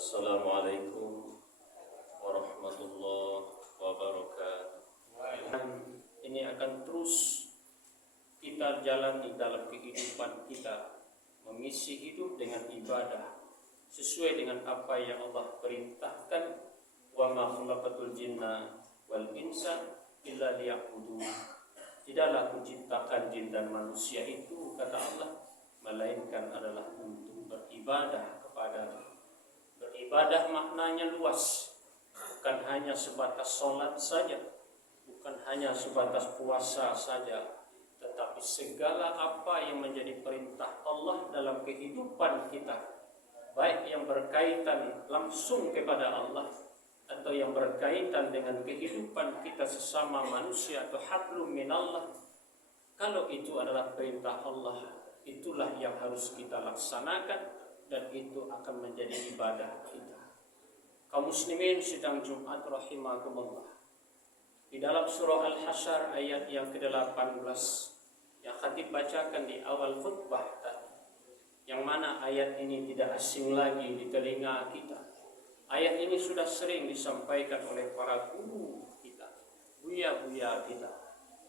Assalamualaikum warahmatullahi wabarakatuh. Ini akan terus kita jalani dalam kehidupan kita, mengisi hidup dengan ibadah sesuai dengan apa yang Allah perintahkan. Wa ma khalaqatul jinna wal insa illa liya'budun. Tidaklah kuciptakan jin dan manusia itu, kata Allah, melainkan adalah untuk beribadah kepada. Beribadah maknanya luas, bukan hanya sebatas sholat saja, bukan hanya sebatas puasa saja, tetapi segala apa yang menjadi perintah Allah dalam kehidupan kita, baik yang berkaitan langsung kepada Allah atau yang berkaitan dengan kehidupan kita sesama manusia atau hablum minallah. Kalau itu adalah perintah Allah, itulah yang harus kita laksanakan, dan itu akan menjadi ibadah kita. Kaum muslimin sidang Jumat rahimakumullah. Di dalam surah Al-Hasyr ayat yang ke-18 yang khatib bacakan di awal khutbah tadi, yang mana ayat ini tidak asing lagi di telinga kita. Ayat ini sudah sering disampaikan oleh para guru kita, buya-buya kita,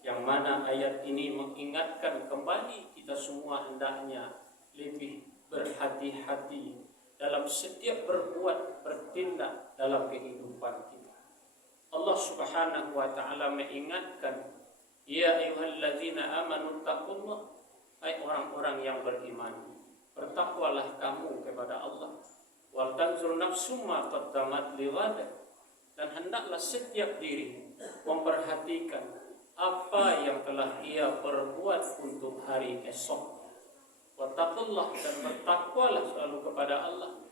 yang mana ayat ini mengingatkan kembali kita semua hendaknya lebih berhati-hati dalam setiap berbuat, bertindak dalam kehidupan kita. Allah Subhanahu wa ta'ala mengingatkan, ya ayyuhalladzina amanu taqullah, hai orang-orang yang beriman, bertakwalah kamu kepada Allah. Wal tanzur nafsum ma qaddamat lighad, dan hendaklah setiap diri memperhatikan apa yang telah ia perbuat untuk hari esok. Wattaqullah, dan bertakwalah selalu kepada Allah.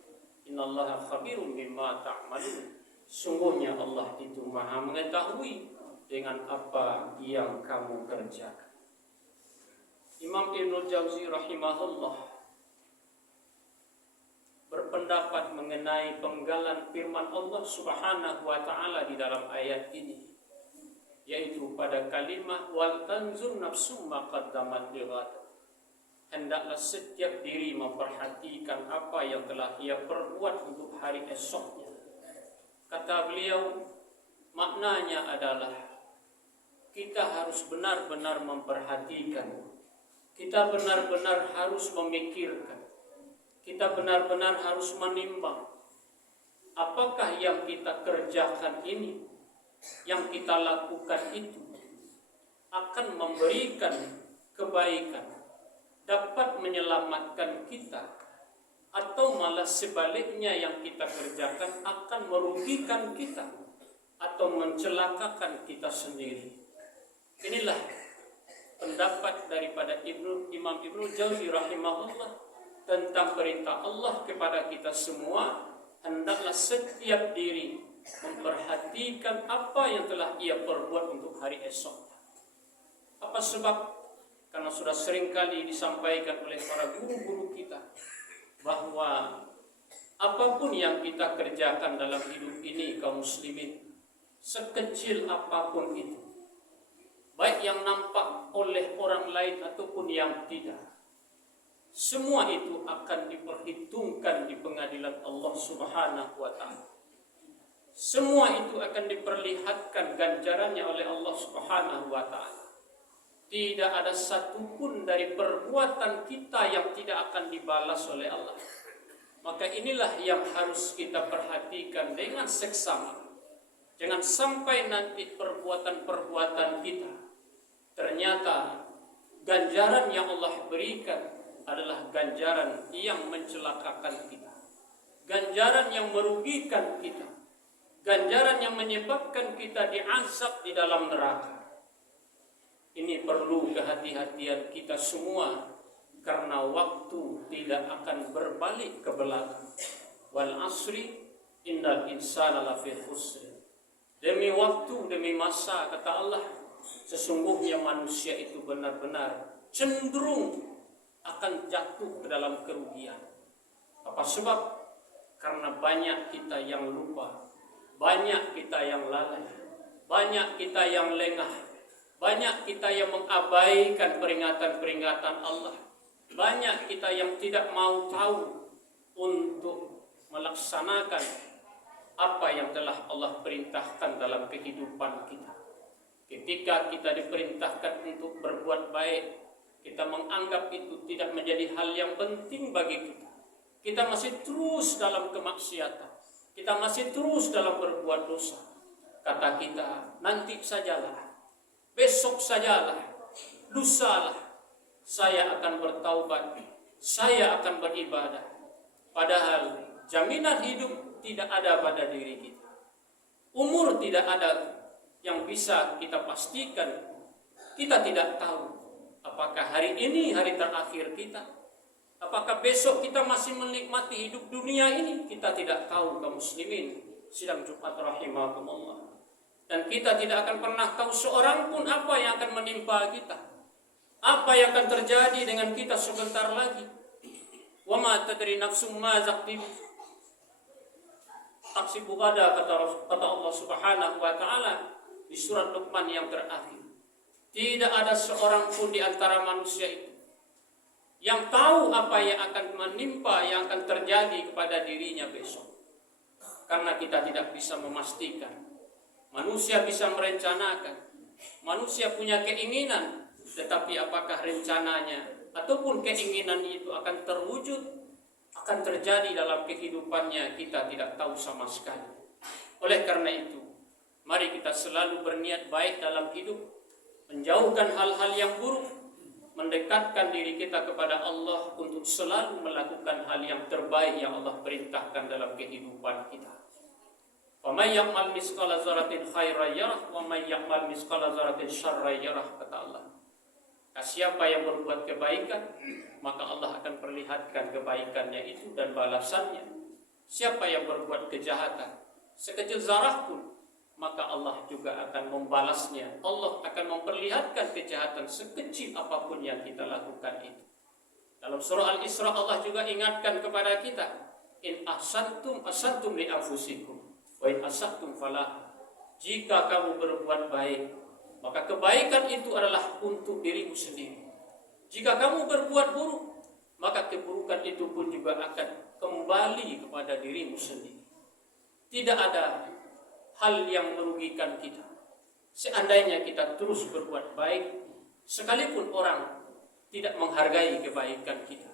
Innallaha khabirum bima ta'malun, sungguhnya Allah itu maha mengetahui dengan apa yang kamu kerjakan. Imam Ibnul Jauzi rahimahullah berpendapat mengenai penggalan firman Allah Subhanahu wa ta'ala di dalam ayat ini, yaitu pada kalimat wal tanzur nafsum ma qaddamat lighad, hendaklah setiap diri memperhatikan apa yang telah ia perbuat untuk hari esoknya. Kata beliau, maknanya adalah kita harus benar-benar memperhatikan, kita benar-benar harus memikirkan, kita benar-benar harus menimbang apakah yang kita kerjakan ini, yang kita lakukan itu akan memberikan kebaikan, dapat menyelamatkan kita, atau malah sebaliknya yang kita kerjakan akan merugikan kita atau mencelakakan kita sendiri. Inilah pendapat daripada Imam Ibnul Jauzi rahimahullah tentang perintah Allah kepada kita semua, hendaklah setiap diri memperhatikan apa yang telah ia perbuat untuk hari esok. Apa sebab? Karena sudah sering kali disampaikan oleh para guru-guru kita bahwa apapun yang kita kerjakan dalam hidup ini, kaum muslimin, sekecil apapun itu, baik yang nampak oleh orang lain ataupun yang tidak, semua itu akan diperhitungkan di pengadilan Allah Subhanahu wa ta'ala. Semua itu akan diperlihatkan ganjarannya oleh Allah Subhanahu wa ta'ala. Tidak ada satupun dari perbuatan kita yang tidak akan dibalas oleh Allah. Maka inilah yang harus kita perhatikan dengan seksama. Jangan sampai nanti perbuatan-perbuatan kita ternyata ganjaran yang Allah berikan adalah ganjaran yang mencelakakan kita, ganjaran yang merugikan kita, ganjaran yang menyebabkan kita diazab di dalam neraka. Ini perlu kehati-hatian kita semua, karena waktu tidak akan berbalik ke belakang. Wal asri innal insana lafi khusr. Demi waktu, demi masa, kata Allah, sesungguhnya manusia itu benar-benar cenderung akan jatuh ke dalam kerugian. Apa sebab? Karena banyak kita yang lupa, banyak kita yang lalai, banyak kita yang lengah, banyak kita yang mengabaikan peringatan-peringatan Allah, banyak kita yang tidak mau tahu untuk melaksanakan apa yang telah Allah perintahkan dalam kehidupan kita. Ketika kita diperintahkan untuk berbuat baik, kita menganggap itu tidak menjadi hal yang penting bagi kita. Kita masih terus dalam kemaksiatan, kita masih terus dalam berbuat dosa. Kata kita, nanti sajalah, besok sajalah, lusalah, saya akan bertaubat, saya akan beribadah. Padahal jaminan hidup tidak ada pada diri kita. Umur tidak ada yang bisa kita pastikan. Kita tidak tahu apakah hari ini hari terakhir kita, apakah besok kita masih menikmati hidup dunia ini. Kita tidak tahu, kaum muslimin sidang Jumat rahimakumullah. Dan kita tidak akan pernah tahu seorang pun apa yang akan menimpa kita, apa yang akan terjadi dengan kita sebentar lagi. Wa ma tadri nafsum ma zaqtib taksibu gada, kata Allah Subhanahu wa taala di surat Luqman yang terakhir. Tidak ada seorang pun di antara manusia itu yang tahu apa yang akan menimpa, yang akan terjadi kepada dirinya besok. Karena kita tidak bisa memastikan. Manusia bisa merencanakan, manusia punya keinginan, tetapi apakah rencananya ataupun keinginan itu akan terwujud, akan terjadi dalam kehidupannya, kita tidak tahu sama sekali. Oleh karena itu, mari kita selalu berniat baik dalam hidup, menjauhkan hal-hal yang buruk, mendekatkan diri kita kepada Allah untuk selalu melakukan hal yang terbaik yang Allah perintahkan dalam kehidupan kita. Wa may ya'mal misqala dzarratin khairan yarah wa may ya'mal misqala dzarratin syarran yarah, kata Allah. Siapa yang berbuat kebaikan, maka Allah akan perlihatkan kebaikannya itu dan balasannya. Siapa yang berbuat kejahatan sekecil zarah pun, maka Allah juga akan membalasnya. Allah akan memperlihatkan kejahatan sekecil apapun yang kita lakukan itu. Dalam surah Al-Isra Allah juga ingatkan kepada kita, in ahsantum ahsantum li anfusikum wa in asahtum falah. Jika kamu berbuat baik, maka kebaikan itu adalah untuk dirimu sendiri. Jika kamu berbuat buruk, maka keburukan itu pun juga akan kembali kepada dirimu sendiri. Tidak ada hal yang merugikan kita seandainya kita terus berbuat baik, sekalipun orang tidak menghargai kebaikan kita.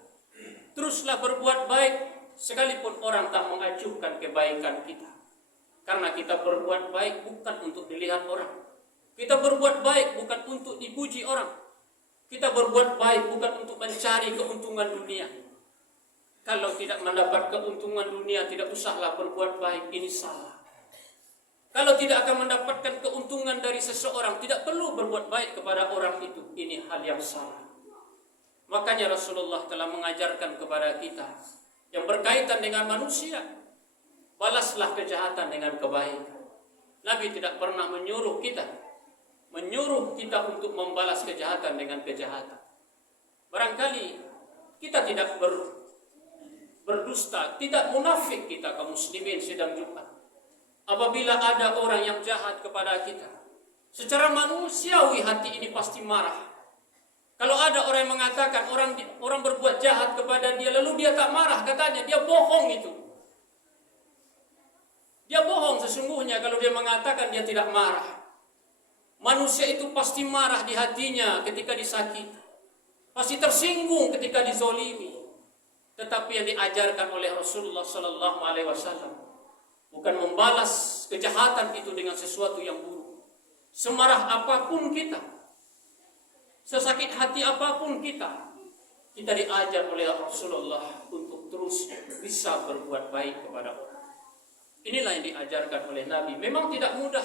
Teruslah berbuat baik sekalipun orang tak mengacuhkan kebaikan kita. Karena kita berbuat baik bukan untuk dilihat orang. Kita berbuat baik bukan untuk dipuji orang. Kita berbuat baik bukan untuk mencari keuntungan dunia. Kalau tidak mendapat keuntungan dunia, tidak usahlah berbuat baik, ini salah. Kalau tidak akan mendapatkan keuntungan dari seseorang, tidak perlu berbuat baik kepada orang itu, ini hal yang salah. Makanya Rasulullah telah mengajarkan kepada kita yang berkaitan dengan manusia, balaslah kejahatan dengan kebaikan. Nabi tidak pernah menyuruh kita untuk membalas kejahatan dengan kejahatan. Barangkali kita tidak berdusta, tidak munafik kita kaum muslimin sidang Jumat. Apabila ada orang yang jahat kepada kita, secara manusiawi hati ini pasti marah. Kalau ada orang yang mengatakan orang berbuat jahat kepada dia lalu dia tak marah, katanya dia bohong itu. Dia bohong sesungguhnya kalau dia mengatakan dia tidak marah. Manusia itu pasti marah di hatinya ketika disakiti, pasti tersinggung ketika dizolimi. Tetapi yang diajarkan oleh Rasulullah Sallallahu Alaihi Wasallam bukan membalas kejahatan itu dengan sesuatu yang buruk. Semarah apapun kita, sesakit hati apapun kita diajar oleh Rasulullah untuk terus bisa berbuat baik kepada orang. Inilah yang diajarkan oleh Nabi. Memang tidak mudah,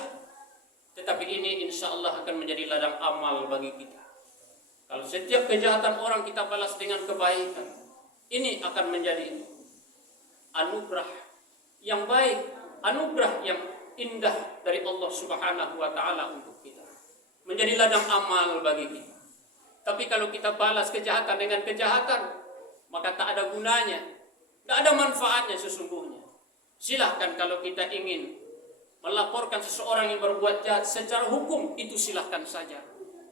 tetapi ini insya Allah akan menjadi ladang amal bagi kita. Kalau setiap kejahatan orang kita balas dengan kebaikan, ini akan menjadi anugerah yang baik, anugerah yang indah dari Allah Subhanahu wa taala untuk kita. Menjadi ladang amal bagi kita. Tapi kalau kita balas kejahatan dengan kejahatan, maka tak ada gunanya, tak ada manfaatnya sesungguhnya. Silahkan kalau kita ingin melaporkan seseorang yang berbuat jahat secara hukum, itu silahkan saja.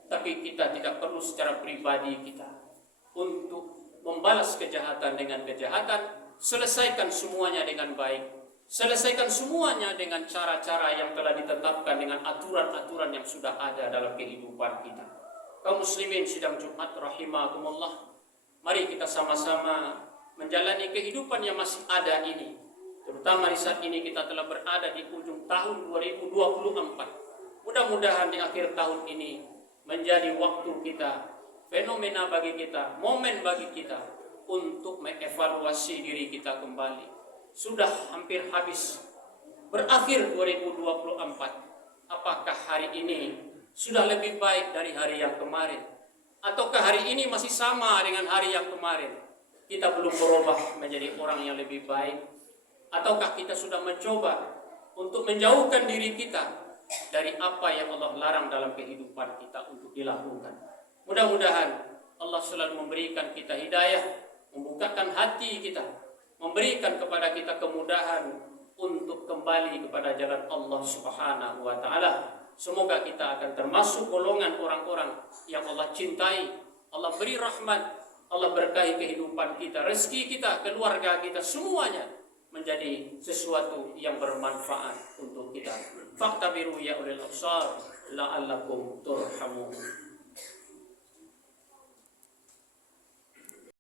Tapi kita tidak perlu secara pribadi kita untuk membalas kejahatan dengan kejahatan, selesaikan semuanya dengan baik. Selesaikan semuanya dengan cara-cara yang telah ditetapkan, dengan aturan-aturan yang sudah ada dalam kehidupan kita. Kaum muslimin sidang Jumat rahimakumullah, mari kita sama-sama menjalani kehidupan yang masih ada ini. Terutama di saat ini kita telah berada di ujung tahun 2024. Mudah-mudahan di akhir tahun ini menjadi waktu kita, fenomena bagi kita, momen bagi kita untuk mengevaluasi diri kita kembali. Sudah hampir habis, berakhir 2024. Apakah hari ini sudah lebih baik dari hari yang kemarin? Ataukah hari ini masih sama dengan hari yang kemarin? Kita belum berubah menjadi orang yang lebih baik? Ataukah kita sudah mencoba untuk menjauhkan diri kita dari apa yang Allah larang dalam kehidupan kita untuk dilakukan? Mudah-mudahan Allah selalu memberikan kita hidayah, membukakan hati kita, memberikan kepada kita kemudahan untuk kembali kepada jalan Allah Subhanahu wa taala. Semoga kita akan termasuk golongan orang-orang yang Allah cintai, Allah beri rahmat, Allah berkahi kehidupan kita, rezeki kita, keluarga kita, semuanya menjadi sesuatu yang bermanfaat untuk kita. Faktabiru ya ulil absar la'allakum turhamun.